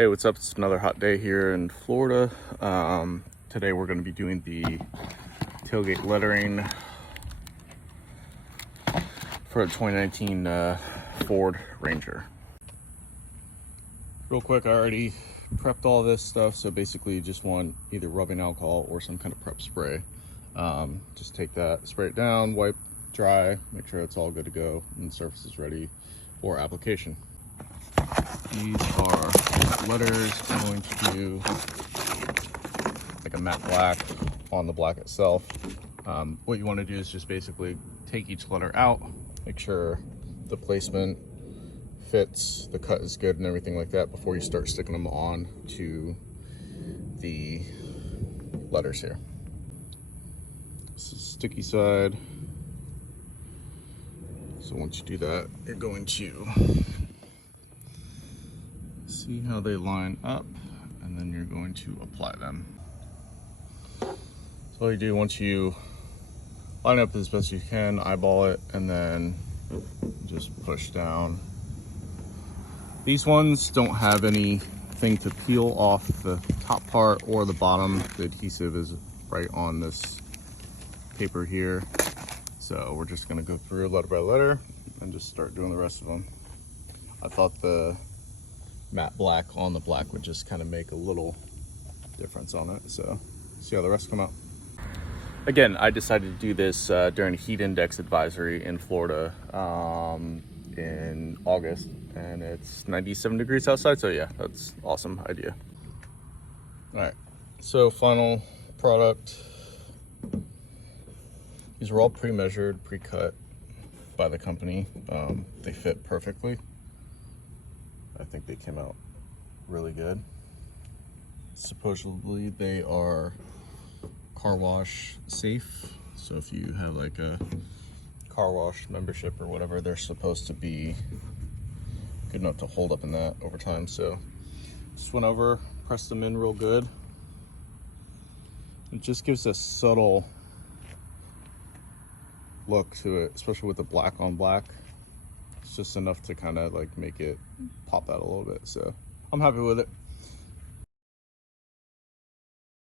Hey, what's up? It's another hot day here in Florida. Today we're going to be doing the tailgate lettering for a 2019 Ford Ranger. Real quick, I already prepped all this stuff, so basically you just want either rubbing alcohol or some kind of prep spray. Just take that, spray it down, wipe, dry, make sure it's all good to go, and the surface is ready for application. These are letters. I'm going to do like a matte black on the black itself. What you want to do is just basically take each letter out, make sure the placement fits, the cut is good and everything like that before you start sticking them on to the letters here. This is sticky side. So once you do that, you're going to see how they line up, and then you're going to apply them. So all you do, once you line up as best you can, eyeball it, and then just push down. These ones don't have anything to peel off the top part or the bottom. The adhesive is right on this paper here. So we're just gonna go through letter by letter and just start doing the rest of them. I thought the matte black on the black would just kind of make a little difference on it. So see how the rest come out. Again, I decided to do this during a heat index advisory in Florida in August, and it's 97 degrees outside. So yeah, that's an awesome idea. All right, so final product. These were all pre-measured, pre-cut by the company. They fit perfectly. I think they came out really good. Supposedly they are car wash safe. So if you have like a car wash membership or whatever, they're supposed to be good enough to hold up in that over time. So just went over, pressed them in real good. It just gives a subtle look to it, especially with the black on black. It's just enough to kind of like make it pop out a little bit. So I'm happy with it.